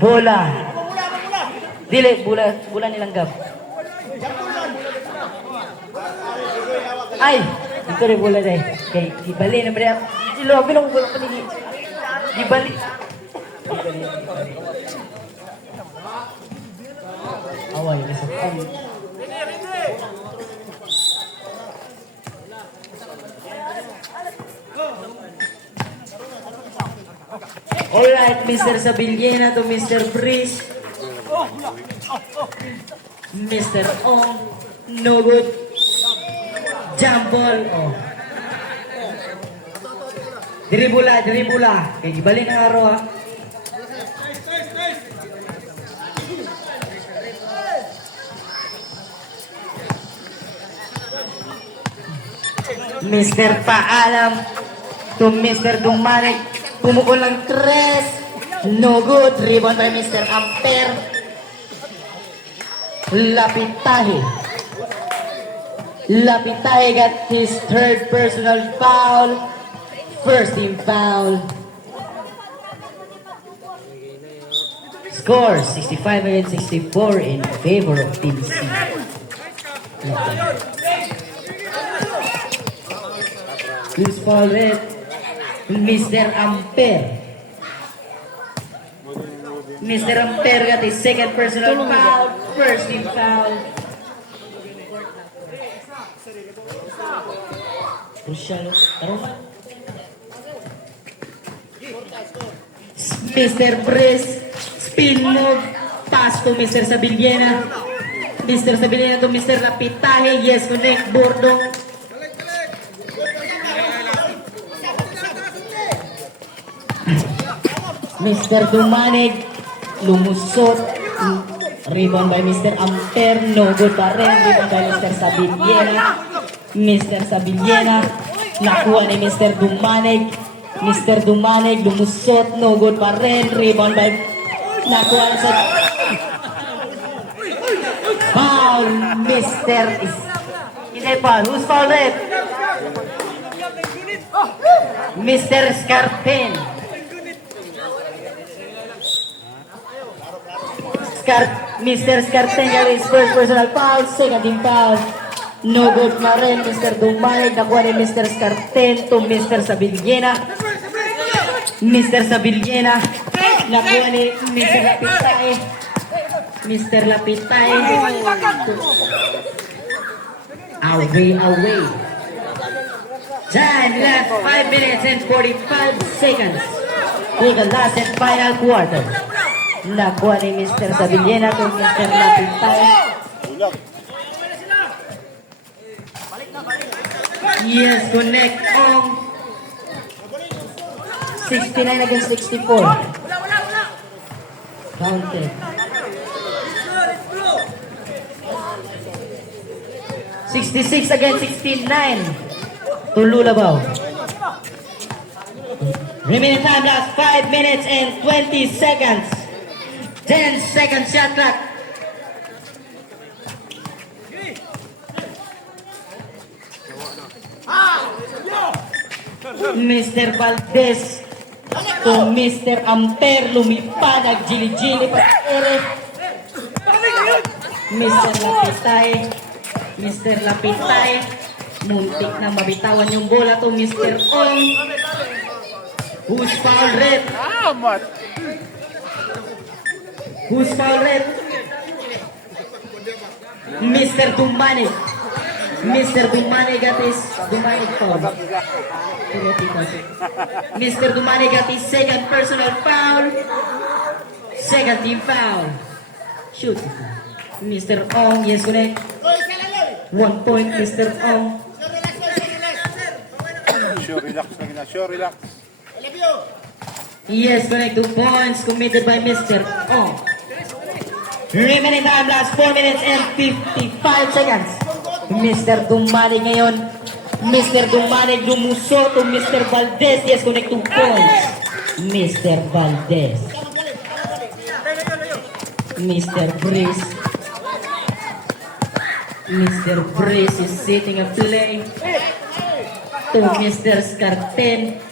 Bola. Dili, bola nilanggap. Ay, ito rin bola dahil. Kay, gibali na ba? Silo, bilong bola pa nili. Gibali. Away, isa. Alright, Mr. Sabillena to Mr. Breeze. Mr. Ong, no good. Jump ball. Oh. Dribula. Kaya gibali ng araw ha. Mr. Paalam to Mr. Dumanek. Pumukul ng 3. No good. Rebound by Mr. Ampere. Lapitahe got his 3rd personal foul. First team foul. Score 65 against 64 in favor of Team C. Who's foul red? Mr. Ampere. Mr. Ampere got his 2nd personal foul. First team foul. Crucial. Mr. Breeze. Spin move. Pass to Mr. Sabillena. Mr. Sabillena to Mr. Lapitahe. Yes, connect. Bordong. Mr. Dumanig, lumusot, rebound by Mr. Ampere, no good pa rin, rebound by Mr. Sabillena. Mr. Sabillena, nakuha ni Mr. Dumanig. Mr. Dumanig, lumusot, no good pa rin, rebound by, nakuha sa foul, Mr. Hindi pa, who's foul red? Mr. Scarpen. Mr. Scarten got his 1st personal foul, 2nd team foul. No good na rin, Mr. Dumanig. Nakuha ni Mr. Scarten to Mr. Sabillena. Mr. Sabillena. Nakuha ni Mr. Lapitahe. Mr. Lapitahe. Away. Time left 5 minutes and 45 seconds. For the last and final quarter. Nakuha ni Mr. Sabillena to Mr. Lapitahe. Yes, connect on 69 against 64. Counted. 66 against 69. To Lulabaw. Remaining time last 5 minutes and 20 seconds. 10 seconds shot clock. Mr. Valdez to Mr. Ampere, lumipad, nagjili-jili pa ere. Mr. Lapitahe, muntik na mabitawan yung bola to Mr. Ong. Who's foul red? Who's foul red? Mr. Dumanig. Mr. Dumanig got his foul. Mr. Dumanig got his 2nd personal foul. 2nd team foul. Shoot. Mr. Ong, yes, connect. 1 point, Mr. Ong. Relax. Yes, connect. 2 points committed by Mr. Ong. Remaining time last 4 minutes and 55 seconds. Mr. Dumanig ngayon. Mr. Dumanig lumusot to Mr. Valdez. Yes, connect 2 points. Mr. Valdez. Mr. Breeze. Mr. Breeze is sitting a play to Mr. Scarten.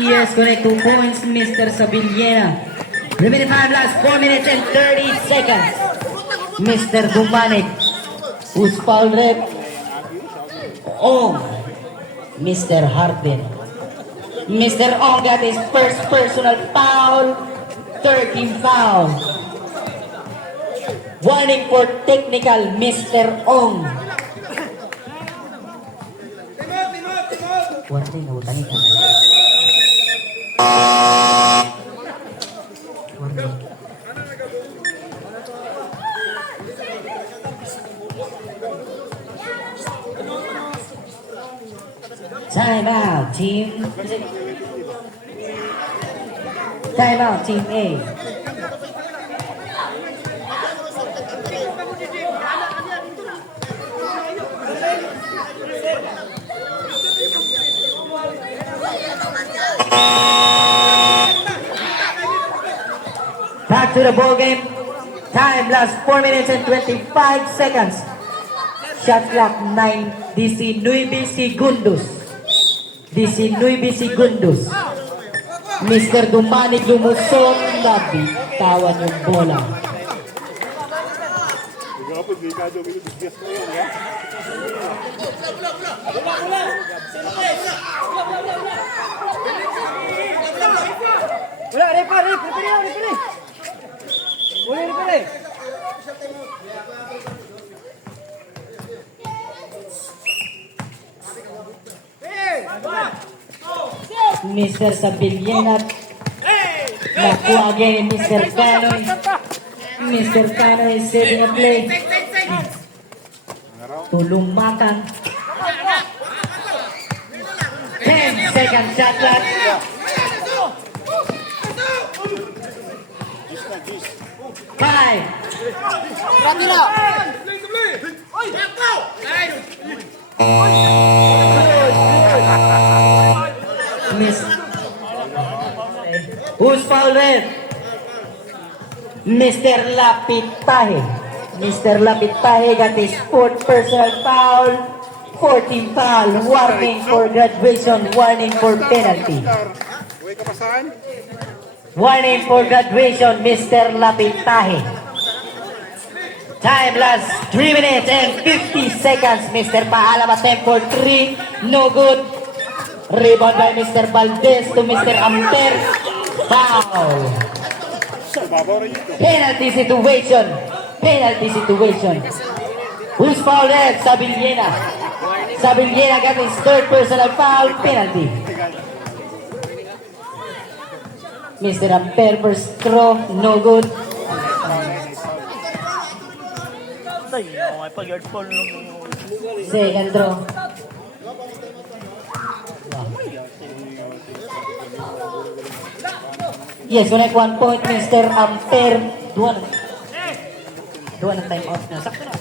Yes, correct. 2 points, Mr. Sabillena. Remaining time last 4 minutes and 30 seconds. Mr. Dumanik, who's foul rep? Oh, Mr. Hardin. Mr. Ong got his first personal foul. 13 foul. Warning for technical, Mr. Ong. Warning, nautangin ka. Warning. Time out, team. Time out, team A. Back to the ball game. Time last 4 minutes and 25 seconds. Shot clock 19 segundos. 19 segundos. Mr. Dumanig lumusong, nabitawan yung bola. Gagapod, may kado, may bigas mo yun, ha? Wala, repare. Boleh repare. Mr. Sabillena. Nakuha again ni Mr. Canoy. Mr. Canoy is setting a play. Tulong makan. 10 second shot clock. Five. Miss. Who's foul red? Mr. Lapitahe. Mr. Lapitahe got his 4th personal foul. 14 foul. Warning for graduation. Warning for penalty. Uwi ka pa saan? Warning for graduation, Mr. Lapitahe. Time last 3 minutes and 50 seconds. Mr. Paalam attempt for 3. No good. Rebound by Mr. Valdez to Mr. Amper. Foul. Babaw rin ito. Penalty situation. Penalty situation. Who's foul there? Sabillena. Sabillena got his 3rd personal foul. Penalty. Mr. Amper first throw. No good. Second throw. Yes, connect 1 point, Mr. Amper. Dua na time out na. Sakto na.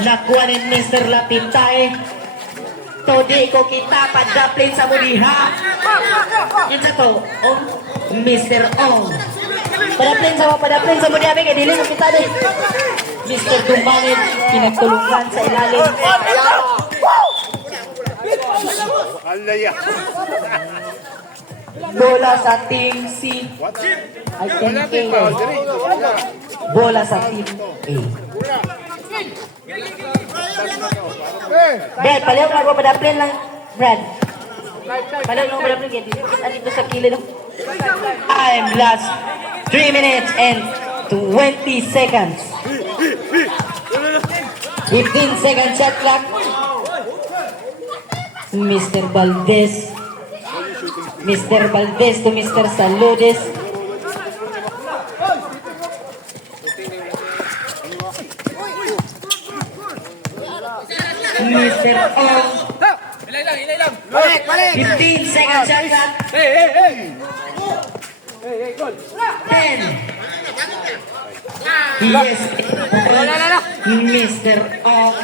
Nakuha ni Mr. Lapitae. Todi ko kita padaplin sa muliha. Yan sa to. Oh, Mr. Ong. Padaplin sa muliha. Kaya dili ko kita din. Mr. Dumanin. Pinagtulungan sa ilalim. Alaya. Bola sa team C. Ay, team A. Bola sa team A. Brad, palayaw na ako padaplin lang. Brad. Palayaw na ako padaplin. Kaya dito sa kilid. Time last 3 minutes and 20 seconds. 15 second shot clock. Mr. Valdez. Mr. Valdez to Mr. Saludes. Mr. Ong. Ilay lang. 15 second shot clock. Hey, gol. 10. Yes. Mr. Ong.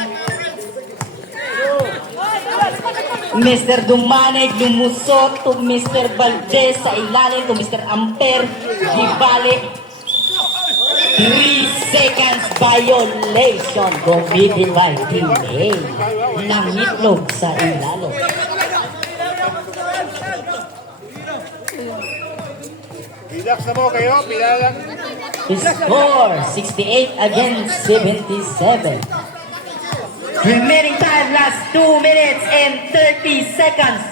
Mr. Dumanig lumusot to Mr. Valdez sa ilalim to Mr. Amper. Di bali. 3 seconds violation committed by Team A. Nangitlog sa ilalim. Relax na po kayo, pila lang. Score 68 against 77. Remaining time, last 2 minutes and 30 seconds.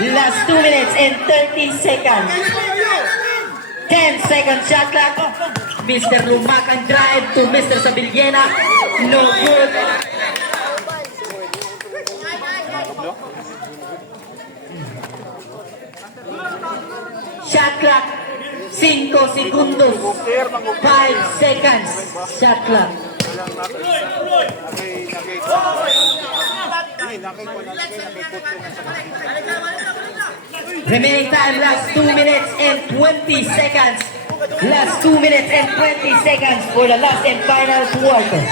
Last 2 minutes and 30 seconds. 10 second shot clock. Mr. Lumacan drive to Mr. Sabillena. No good. Shot clock. 5 segundos. 5 seconds. Shot clock. Remaining time, last 2 minutes and 20 seconds. Last 2 minutes and 20 seconds for the last and final quarter.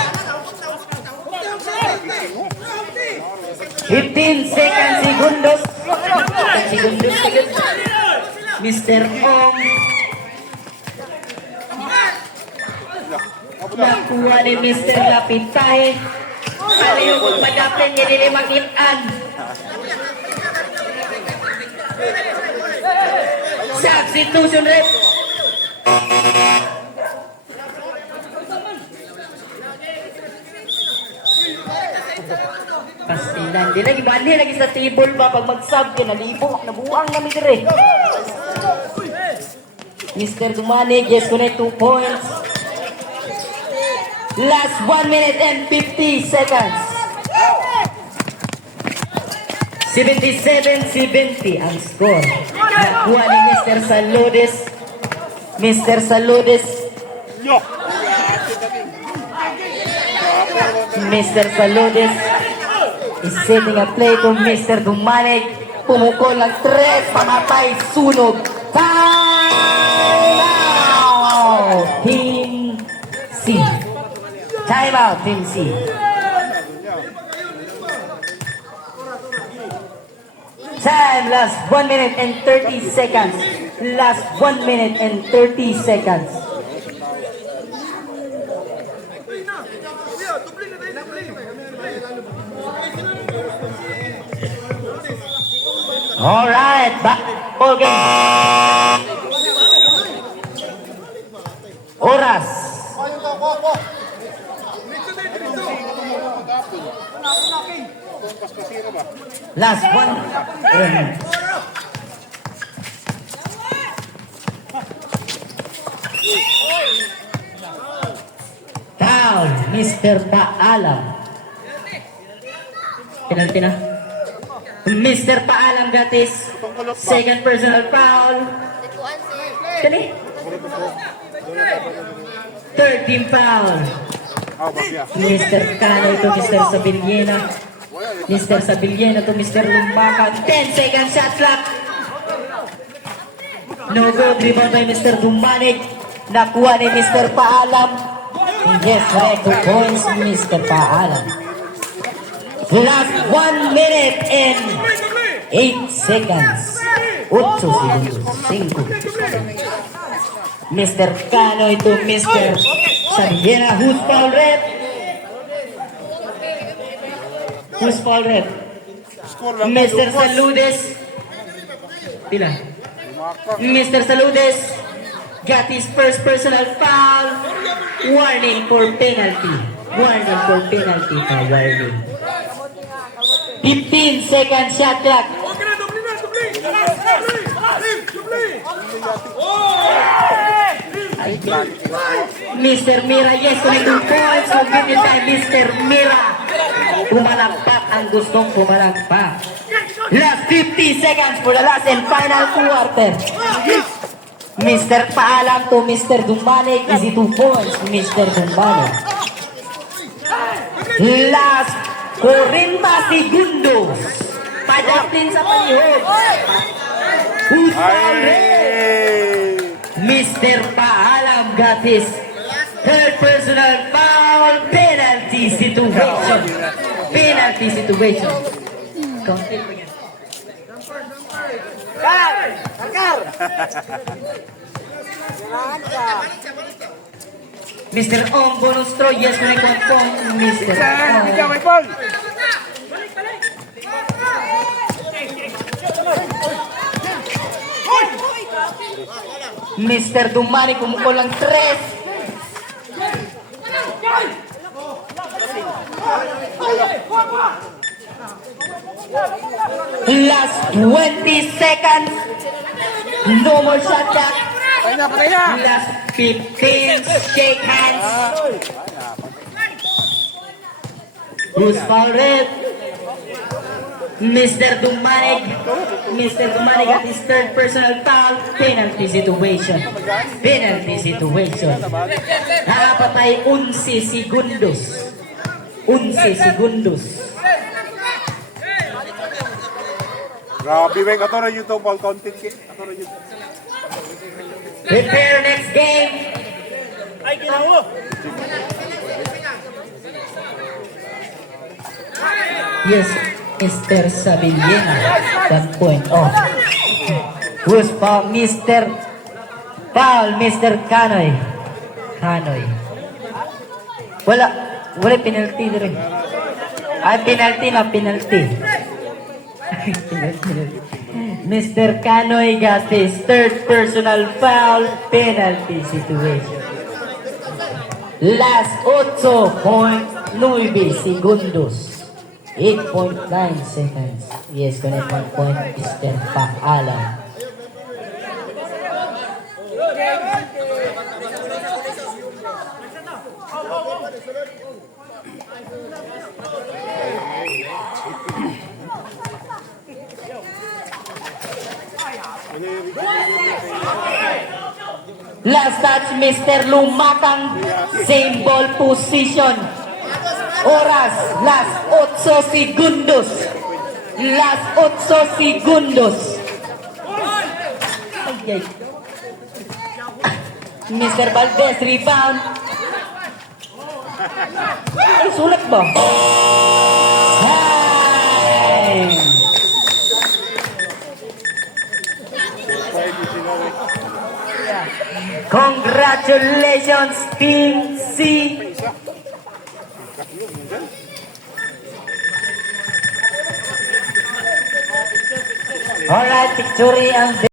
15 seconds, segundos. Segundos, Mr. Ong. Nakuha ni Mr. Lapitay. Kaliyo kung madapin niya nilimagitan. Substitution rep. Pastilan. Di lagi bali lagi sa table ba pag mag-sub ka nalibo. Nabuang kami dire. Mr. Dumanig, yes, connect 2 points. Last 1 minute and 50 seconds. 77-70 ang score. Nakuha ni Mr. Saludes. Mr. Saludes. Mr. Saludes is setting a play to Mr. Dumanig. Pumukol ng 3, pamatay, sunog. Time out! Team C. Time out, Team C. Time, last 1 minute and 30 seconds. Last 1 minute and 30 seconds. All right, back ball game. Oras. Last one. Foul, Mr. Paalam. Penalty na. Mr. Paalam got his second personal foul. Kani? Third team foul. Mr. Cano to Mr. Sabillena. Mr. Sabillena to Mr. Lumacan. 10 second shot clock. No good. Rebound by Mr. Dumanig. Nakuha ni Mr. Paalam. Yes, correct. 2 points, Mr. Paalam. Last 1 minute and 8 seconds. 8 segundos. 5. Mr. Cano to Mr. Sabillena. Who's foul rep? Who's foul rep? Mr. Saludes. Pila? Mr. Saludes got his first personal foul. Warning for penalty. Warning for penalty. Warning. 15 second shot clock. Mr. Mira, yes, connect 2 points. Completed by Mr. Mira. Pumalagpak ang gustong pumalagpak. Last 50 seconds for the last and final quarter. Mr. Paalam to Mr. Dumanig. Easy 2 points, Mr. Dumanig. Last 40 segundos. Padapin sa panihod. Who's foul rep? Mr. Paalam got his third personal foul. Penalty situation. Penalty situation. Complete again. Mr. Ong bonus throw. Yes, connect 1 point. Mr. Ong. Mr. Dumani kumukulang 3. Last 20 seconds. No more shot clock. Patay na, patay na. Last 15. Shake hands. Who's foul rep? Mr. Dumanig. Mr. Dumanig at his third personal foul. Penalty situation. Penalty situation. Nakapatay 11 segundos. 11 segundos. Grabe, Weng. Ato na yun itong ball content. Ato na yun. Prepare next game. Ay, ginawa. Yes, Mr. Sabillena. 1 point off. Who's foul? Mr. Foul, Mr. Canoy. Canoy. Wala penalty rin. Ay, penalty na, penalty. Mr. Canoy got his third personal foul. Penalty situation. Last 8.9 segundos. 8.9 seconds. Yes, connect 1 point. Mr. Paalam. Last touch, Mr. Lumatang. Same ball position. Oras, last 8 segundos. Last 8 segundos. Ay, ay. Mr. Valdez, rebound. Ay, sulat ba? Ay! Congratulations, Team C! Alright, victory ang